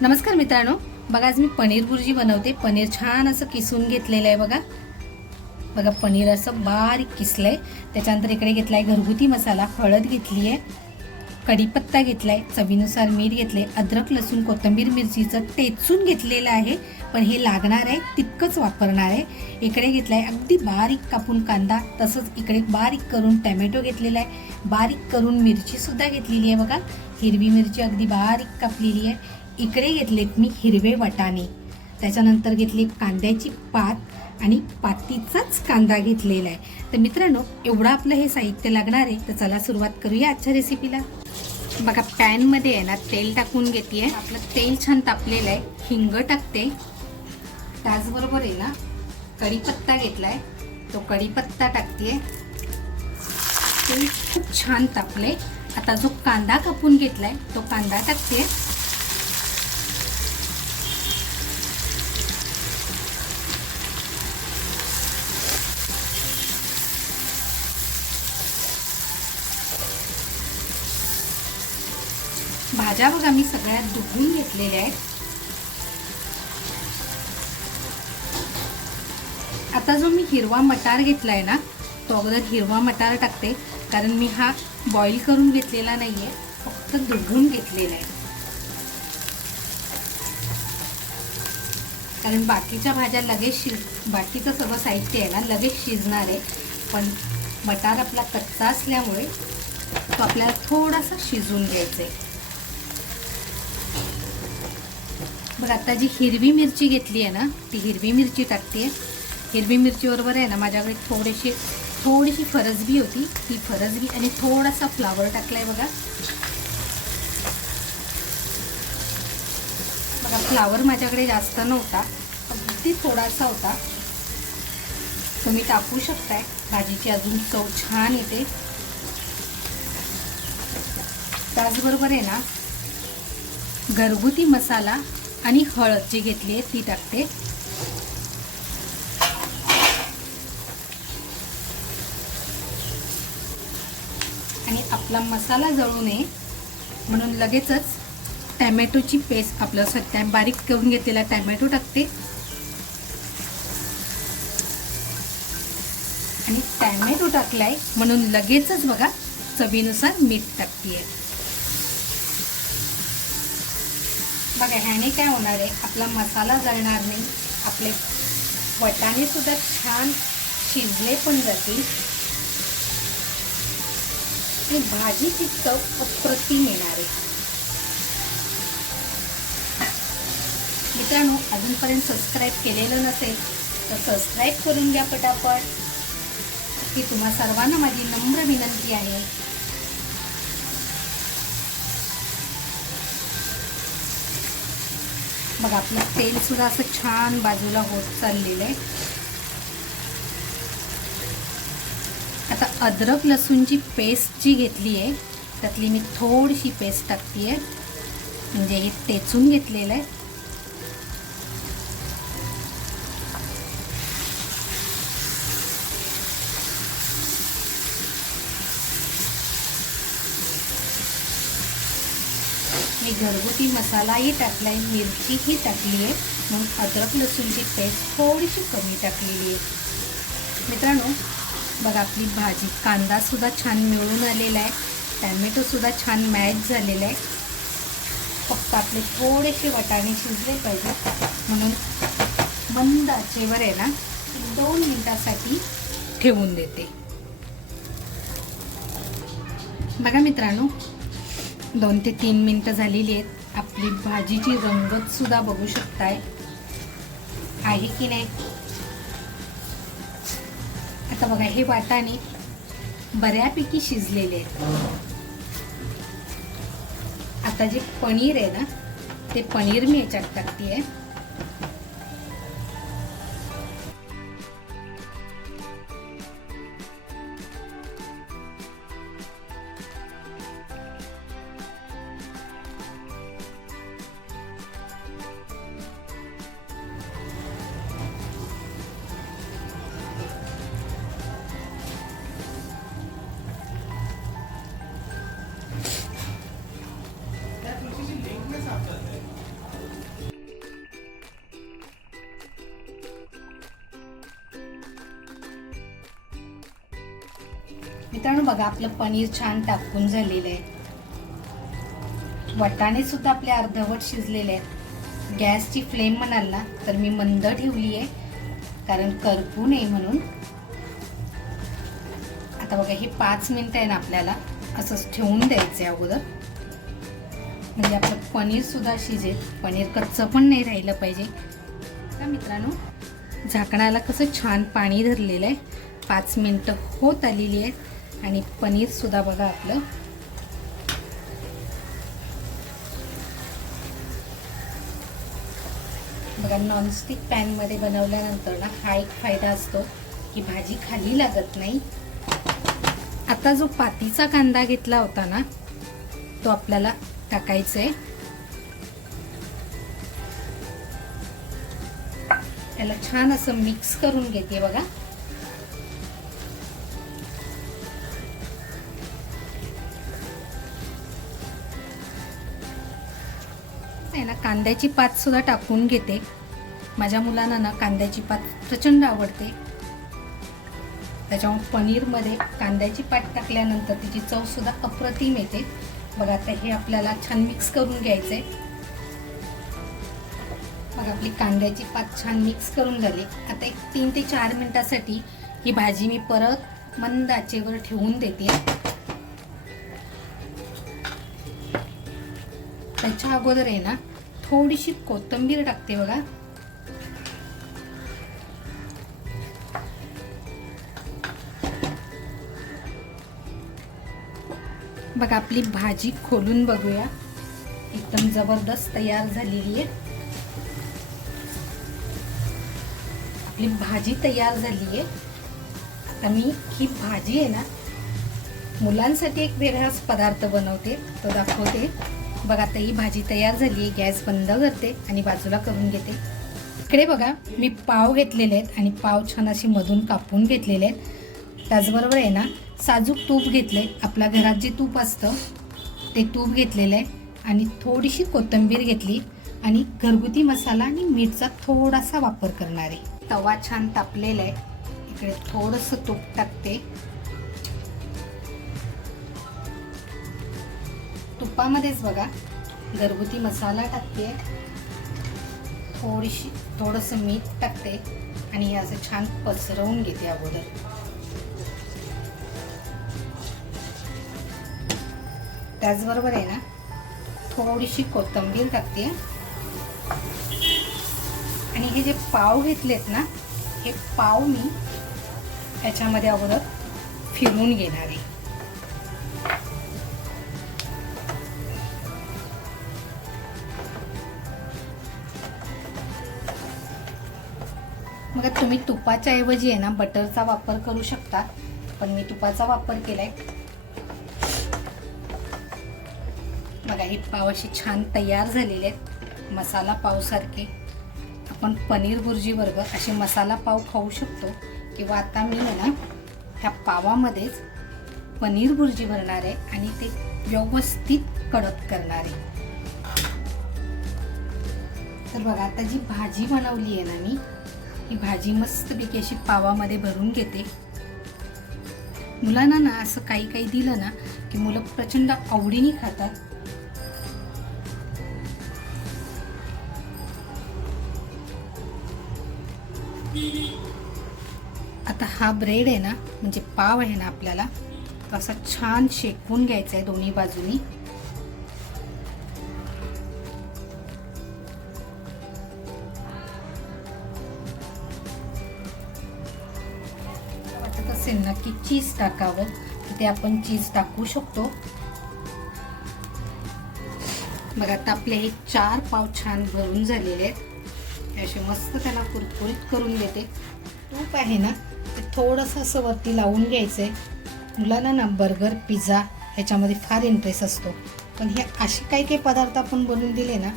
नमस्कार मित्रांनो. बघा आज मी पनीर भुर्जी बनवते. पनीर छान असं किसून घेतलेलं आहे बघा. बघा पनीर असं बारीक किसलं आहे त्याच्यानंतर इकडे घेतला आहे घरगुती मसाला. हळद घेतली आहे कढीपत्ता घेतला आहे चवीनुसार मीठ घेतले अद्रक लसूण कोथिंबीर मिरचीचं टेचून घेतलेलं आहे. पण हे लागणार आहे तितकंच वापरणार आहे. इकडे घेतलाय अगदी बारीक कापून कांदा. तसंच इकडे बारीक करून टॅमॅटो घेतलेला आहे. बारीक करून मिरचीसुद्धा घेतलेली आहे बघा. हिरवी मिरची अगदी बारीक कापलेली आहे. इकडे घेतलेत मी हिरवे वाटाणे. त्याच्यानंतर घेतली कांद्याची पात आणि पातीचाच कांदा घेतलेला आहे. तर मित्रांनो एवढं आपलं हे साहित्य लागणार आहे. तर चला सुरुवात करूया आजच्या रेसिपीला बघा पॅनमध्ये आहे ना तेल टाकून घेते आपलं तेल छान तापलेलं आहे. हिंग टाकते. त्याचबरोबर आहे ना कढीपत्ता घेतलाय. तो कढीपत्ता टाकते तेल खूप छान तापले आता जो कांदा कापून घेतलाय तो कांदा टाकते भाज्या बघा मी सगळ्यात दुखून घेतलेल्या आहेत. आता जो मी हिरवा मटार घेतलाय ना तो अगोदर हिरवा मटार टाकते कारण मी हा बॉईल करून घेतलेला नाही आहे फक्त धुवून घेतलेला आहे. कारण बाकीच्या भाज्या लगेच शिज बाकीचं सगळं साहित्य आहे ना लगेच शिजणार आहे. पण मटार आपला कच्चा असल्यामुळे तो आपल्याला थोडासा शिजून घ्यायचा आहे बघ आता जी हिरवी मिरची घेतली आहे ना ती हिरवी मिरची टाकते. हिरवी मिरचीबरोबर आहे ना माझ्याकडे थोडीशी थोडीशी फरसबी होती. ती फरसबी आणि थोडासा फ्लावर टाकला आहे बघा. बघा फ्लावर माझ्याकडे जास्त नव्हता अगदी थोडासा होता. तुम्ही टाकू शकताय. भाजीची अजून चव छान येते. त्याचबरोबर आहे ना घरगुती मसाला आणि हळद जी घेतली आहे ती टाकते. आणि आपला मसाला जळू नये. म्हणून लगेचच टॅमॅटोची पेस्ट आपलं सध्या बारीक करून घेतलेला टॅमॅटो टाकते. आणि टॅमॅटो टाकलाय म्हणून लगेचच बघा चवीनुसार मीठ टाकते बघा ह्याने काय होणार आहे? आपला मसाला जळणार नाही. आपले वटाणेसुद्धा छान शिजले पण जातील. आणि भाजीची चव अप्रतिम येणार आहे. मित्रांनो अजूनपर्यंत सबस्क्राईब केलेलं नसेल तर सबस्क्राईब करून घ्या पटापट. ही तुम्हा सर्वांना माझी नम्र विनंती आहे. बघा आपलं तेलसुद्धा असं छान बाजूला होत चाललेलं आहे. आता अद्रक लसूणची पेस्ट जी घेतली आहे त्यातली मी थोडीशी पेस्ट टाकते आहे म्हणजे हे तेचून घेतलेलं आहे. मी घरगुती मसालाही टाकला आहे मिरचीही टाकली आहे. म्हणून अद्रक लसूणची पेस्ट थोडीशी कमी टाकलेली आहे. मित्रांनो बघा आपली भाजी कांदासुद्धा छान मिळून आलेला आहे. टॅमॅटोसुद्धा छान मॅच झालेला आहे. फक्त आपले थोडेसे वटाणे शिजले पाहिजे. म्हणून मंद आचेवर आहे ना दोन मिनटासाठी ठेवून देते. बघा मित्रांनो दोन ते तीन मिनटं झालेली आहेत. आपली भाजीची रंगतसुद्धा बघू शकताय. आहे की नाही? आता बघा हे वाटाणे बऱ्यापैकी शिजलेले आहेत. आता जे पनीर आहे ना ते पनीर मी याच्यात टाकते आहे मित्रांनो बघा आपलं पनीर छान टाकून झालेलं आहे. वटाणे सुद्धा आपले अर्धवट शिजलेले आहेत. गॅसची फ्लेम म्हणाल ना तर मी मंद ठेवली आहे कारण करपू नये म्हणून. आता बघा हे पाच मिनिटं आहे ना आपल्याला असंच ठेवून द्यायचं आहे अगोदर. म्हणजे आपलं पनीर सुद्धा शिजेल. पनीर कच्चं पण नाही राहिलं पाहिजे. का मित्रांनो झाकणाला कसं छान पाणी धरलेलं आहे. पाच मिनटं होत आलेली आहेत. आणि पनीर सुद्धा बघा आपलं. बघा नॉनस्टिक पॅनमध्ये बनवल्यानंतर ना हा एक फायदा असतो की भाजी खाली लागत नाही. आता जो पातीचा कांदा घेतला होता ना तो आपल्याला टाकायचा आहे याला छान असं मिक्स करून घेते बघा. आहे ना कांद्याची पात सुद्धा टाकून घेते. माझ्या मुलांना ना कांद्याची पात प्रचंड आवडते. त्याच्यामुळे पनीरमध्ये कांद्याची पात टाकल्यानंतर तिची चव सुद्धा अप्रतिम येते. बघा आता हे आपल्याला छान मिक्स करून घ्यायचं आहे बघा आपली कांद्याची पात छान मिक्स करून झाली. आता एक तीन ते चार मिनिटासाठी ही भाजी मी परत मंद आचेवर ठेवून देते. त्याच्या अगोदर आहे ना थोडीशी कोथिंबीर टाकते बघा. बघा आपली भाजी खोलून बघूया. एकदम जबरदस्त तयार झालेली आहे. आपली भाजी तयार झाली आहे. आता मी ही भाजी आहे ना मुलांसाठी एक वेगळाच पदार्थ बनवते तो दाखवते. बघा आता ही भाजी तयार झाली आहे गॅस बंद करते आणि बाजूला करून घेते. इकडे बघा मी पाव घेतलेले आहेत आणि पाव छान अशी मधून कापून घेतलेले आहेत. त्याचबरोबर आहे ना साजूक तूप घेतले आपल्या घरात जे तूप असतं ते तूप घेतलेलं आहे. आणि थोडीशी कोथिंबीर घेतली. आणि घरगुती मसाला आणि मीठचा थोडासा वापर करणार आहे. तवा छान तापलेला आहे. इकडे थोडंसं तूप टाकते. तुपामध्येच बघा. घरगुती मसाला टाकते. थोडीशी थोडंसं मीठ टाकते आणि हे असं छान पसरवून घेते अगोदर. त्याचबरोबर आहे ना थोडीशी कोथिंबीर टाकते. आणि हे जे पाव घेतलेत ना हे पाव मी याच्यामध्ये अगोदर फिरून घेणार आहे. मग तुम्ही तुपाच्या ऐवजी आहे ना बटरचा वापर करू शकता. पण मी तुपाचा वापर केलाय. बघा हे पाव असे छान तयार झालेले आहेत. मसाला पावसारखे. आपण पनीर भुर्जी वर्ग असे मसाला पाव खाऊ शकतो. किंवा आता मी आहे ना ह्या पावामध्येच पनीर भुर्जी भरणार आहे आणि ते व्यवस्थित कडक करणार आहे. तर बघा आता जी भाजी बनवली आहे ना मी ही भाजी मस्तपैकी अशी पावामध्ये भरून घेते. मुलांना ना असं काही काही दिलं ना की मुलं प्रचंड आवडीने खातात. आता हा ब्रेड आहे ना म्हणजे पाव आहे ना आपल्याला तो असा छान शेकवून घ्यायचा आहे दोन्ही बाजूनी. असेल ना की चीज टाकावं ते आपण चीज टाकू शकतो. बघा आता आपले हे चार पाव छान भरून झालेले आहेत. असे मस्त त्याला कुरकुरीत करून देते तूप आहे ना ते थोडंसं असं वरती लावून घ्यायचं आहे मुलांना ना बर्गर पिझ्झा ह्याच्यामध्ये फार इंटरेस्ट असतो. पण हे असे काही काही पदार्थ आपण बनवून दिले ना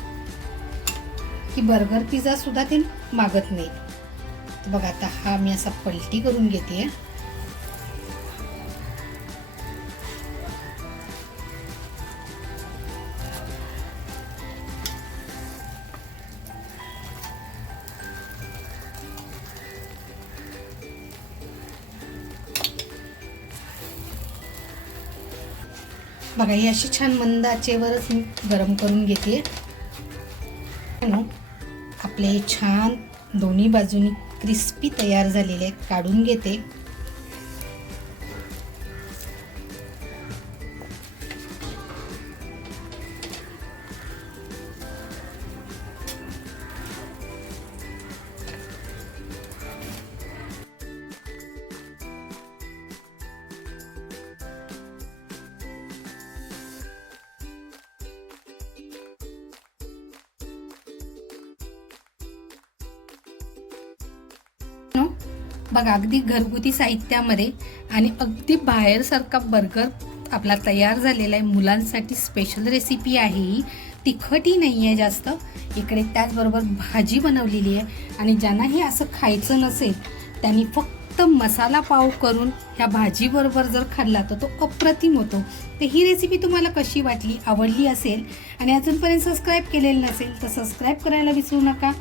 की बर्गर पिझ्झा सुद्धा ते मागत नाही. बघा आता हा मी असा पलटी करून घेते बघा ही अशी छान मंद आचेवरच मी गरम करून घेते. आपले हे छान दोन्ही बाजूनी क्रिस्पी तयार झालेले आहेत काढून घेते. बघा अगदी घरगुती साहित्यामध्ये आणि अगदी बाहेरसारखा बर्गर आपला तयार झालेला आहे. मुलांसाठी स्पेशल रेसिपी आहे ही. तिखटही नाही आहे जास्त. इकडे त्याचबरोबर भाजी बनवलेली आहे. आणि ज्यांनाही असं खायचं नसेल त्यांनी फक्त मसाला पाव करून ह्या भाजीबरोबर जर खाल्ला तर तो अप्रतिम होतो. तर ही रेसिपी तुम्हाला कशी वाटली आवडली असेल आणि अजूनपर्यंत सबस्क्राईब केलेलं नसेल तर सबस्क्राईब करायला विसरू नका.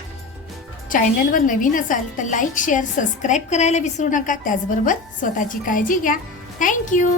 चॅनलवर नवीन असाल तर लाईक शेअर सबस्क्राईब करायला विसरू नका. त्याचबरोबर स्वतःची काळजी घ्या. थँक्यू